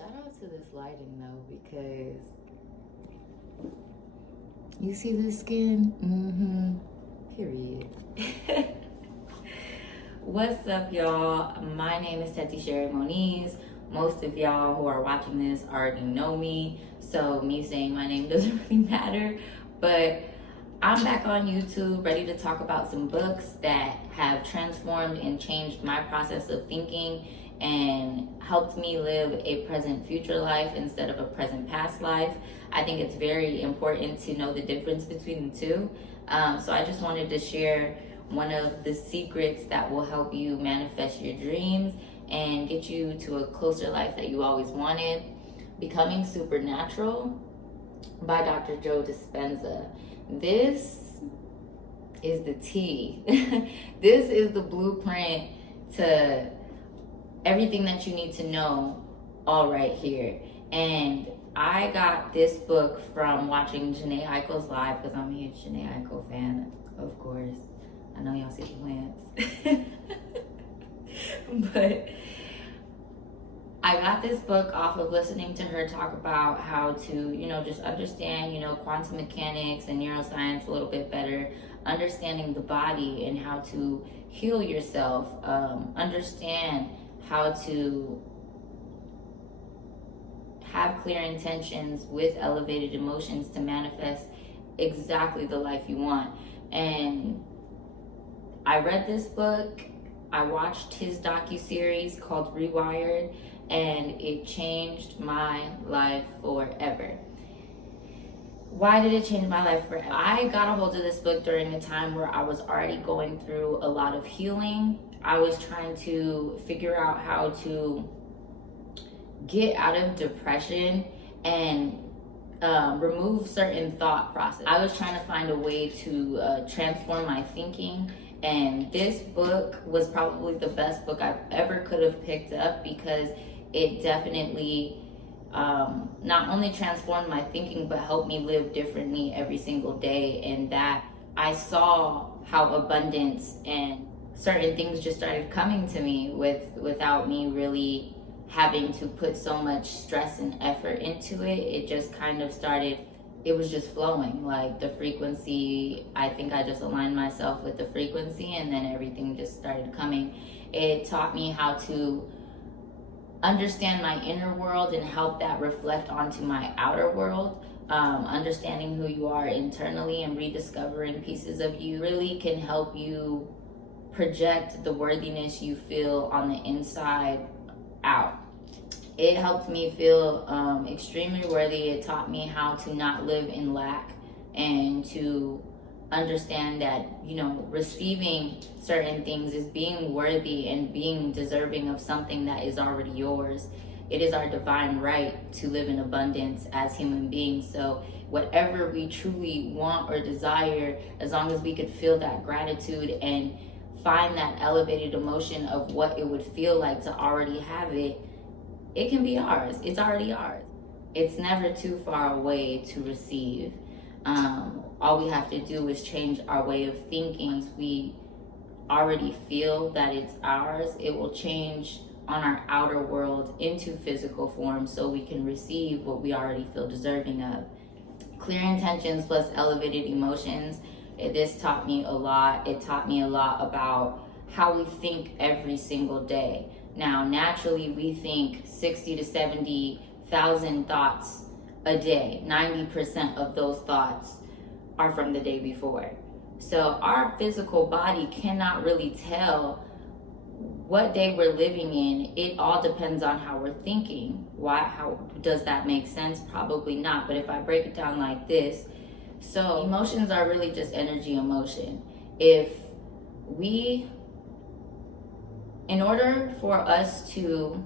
Shout out to this lighting though, because you see this skin? Period. What's up, y'all? My name is Teti Sherry Moniz. Most of y'all who are watching this already know me, so me saying my name doesn't really matter. But I'm back on YouTube, ready to talk about some books that have transformed and changed my process of thinking and helped me live a present future life instead of a present past life. I think it's very important to know the difference between the two. So I just wanted to share one of the secrets that will help you manifest your dreams and get you to a closer life that you always wanted. Becoming Supernatural by Dr. Joe Dispenza. This is the tea. This is the blueprint to everything that you need to know, all right here. And I got this book from watching Jhené Aiko's live, because I'm a huge Jhené Aiko fan, of course. I know y'all see the plants. But I got this book off of listening to her talk about how to, just understand, quantum mechanics and neuroscience a little bit better, understanding the body and how to heal yourself, understand how to have clear intentions with elevated emotions to manifest exactly the life you want. And I read this book, I watched his docuseries called Rewired, and it changed my life forever. Why did it change my life forever? I got a hold of this book during a time where I was already going through a lot of healing. I was trying to figure out how to get out of depression and remove certain thought process. I was trying to find a way to transform my thinking, and this book was probably the best book I've ever could have picked up, because it definitely not only transformed my thinking but helped me live differently every single day. And that I saw how abundance and certain things just started coming to me without me really having to put so much stress and effort into it. It just kind of started, it was just flowing. Like the frequency, I think I just aligned myself with the frequency, and then everything just started coming. It taught me how to understand my inner world and help that reflect onto my outer world. Understanding who you are internally and rediscovering pieces of you really can help you project the worthiness you feel on the inside out. It helped me feel extremely worthy. It taught me how to not live in lack and to understand that, receiving certain things is being worthy and being deserving of something that is already yours. It is our divine right to live in abundance as human beings. So whatever we truly want or desire, as long as we could feel that gratitude and find that elevated emotion of what it would feel like to already have it, it can be ours. It's already ours. It's never too far away to receive. All we have to do is change our way of thinking. Once we already feel that it's ours, it will change on our outer world into physical form so we can receive what we already feel deserving of. Clear intentions plus elevated emotions. This taught me a lot. It taught me a lot about how we think every single day. Now, naturally, we think 60 to 70,000 thoughts a day. 90% of those thoughts are from the day before. So our physical body cannot really tell what day we're living in. It all depends on how we're thinking. How does that make sense? Probably not. But if I break it down like this, so emotions are really just energy emotion. In order for us to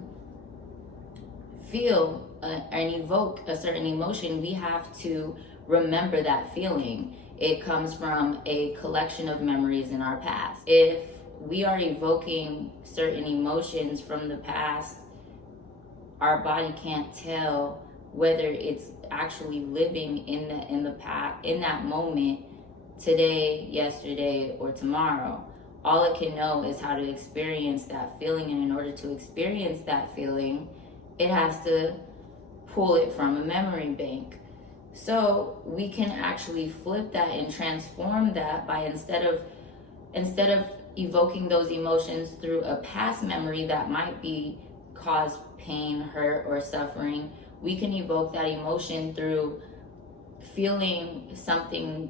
feel and evoke a certain emotion, we have to remember that feeling. It comes from a collection of memories in our past. If we are evoking certain emotions from the past, our body can't tell whether it's actually living in the past, in that moment, today, yesterday, or tomorrow. All it can know is how to experience that feeling, and in order to experience that feeling, it has to pull it from a memory bank. So we can actually flip that and transform that by instead of evoking those emotions through a past memory that might be cause pain, hurt, or suffering, we can evoke that emotion through feeling something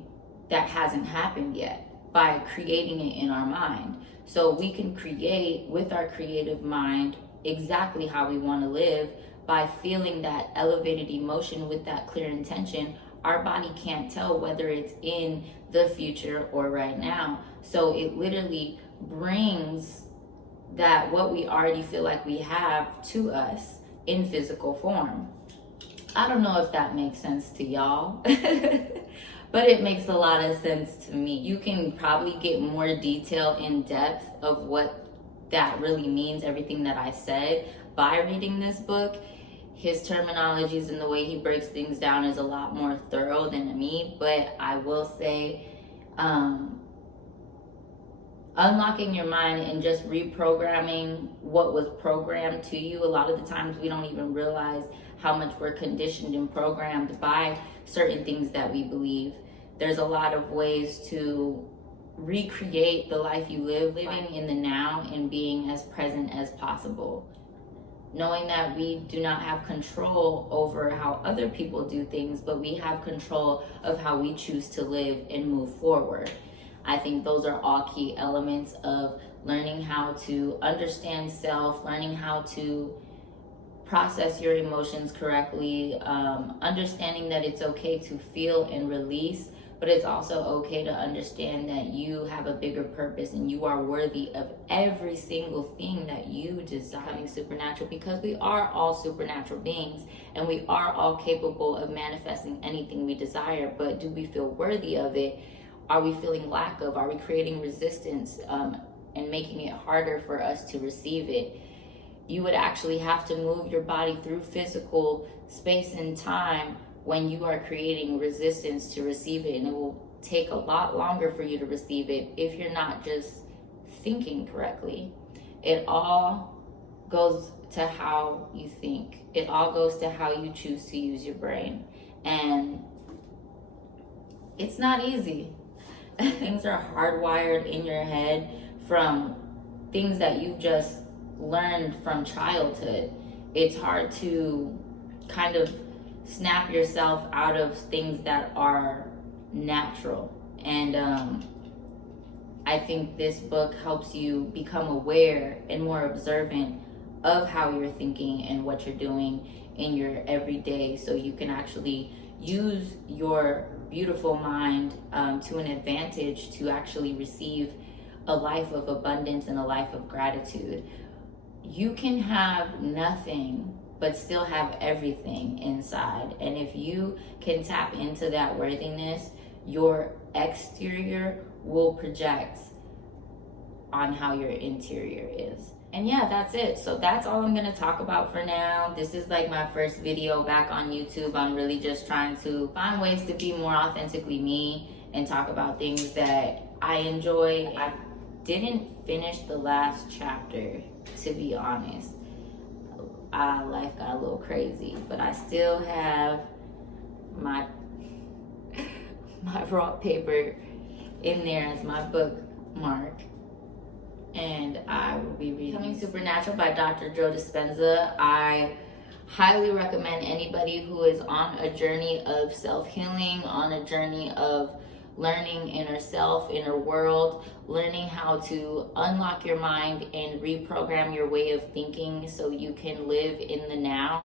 that hasn't happened yet by creating it in our mind. So we can create with our creative mind exactly how we want to live by feeling that elevated emotion with that clear intention. Our body can't tell whether it's in the future or right now. So it literally brings that what we already feel like we have to us in physical form. I don't know if that makes sense to y'all, but it makes a lot of sense to me. You can probably get more detail in depth of what that really means, everything that I said, by reading this book. His terminologies and the way he breaks things down is a lot more thorough than me, but I will say, unlocking your mind and just reprogramming what was programmed to you. A lot of the times we don't even realize how much we're conditioned and programmed by certain things that we believe. There's a lot of ways to recreate the life you live, living in the now and being as present as possible. Knowing that we do not have control over how other people do things, but we have control of how we choose to live and move forward. I think those are all key elements of learning how to understand self, learning how to process your emotions correctly, understanding that it's okay to feel and release, but it's also okay to understand that you have a bigger purpose and you are worthy of every single thing that you desire. Becoming supernatural, because we are all supernatural beings and we are all capable of manifesting anything we desire, but do we feel worthy of it? Are we feeling lack of? Are we creating resistance and making it harder for us to receive it? You would actually have to move your body through physical space and time when you are creating resistance to receive it, and it will take a lot longer for you to receive it if you're not just thinking correctly. It all goes to how you think. It all goes to how you choose to use your brain, and it's not easy. Things are hardwired in your head from things that you just learned from childhood. It's hard to kind of snap yourself out of things that are natural. And I think this book helps you become aware and more observant of how you're thinking and what you're doing in your everyday, so you can actually use your beautiful mind to an advantage to actually receive a life of abundance and a life of gratitude. You can have nothing but still have everything inside. And if you can tap into that worthiness, your exterior will project on how your interior is. And yeah, that's it. So that's all I'm gonna talk about for now. This is like my first video back on YouTube. I'm really just trying to find ways to be more authentically me and talk about things that I enjoy. I didn't finish the last chapter, to be honest. Life got a little crazy, but I still have my raw paper in there as my bookmark. And I will be reading Becoming Supernatural by Dr. Joe Dispenza. I highly recommend anybody who is on a journey of self-healing, on a journey of learning inner self, inner world, learning how to unlock your mind and reprogram your way of thinking so you can live in the now.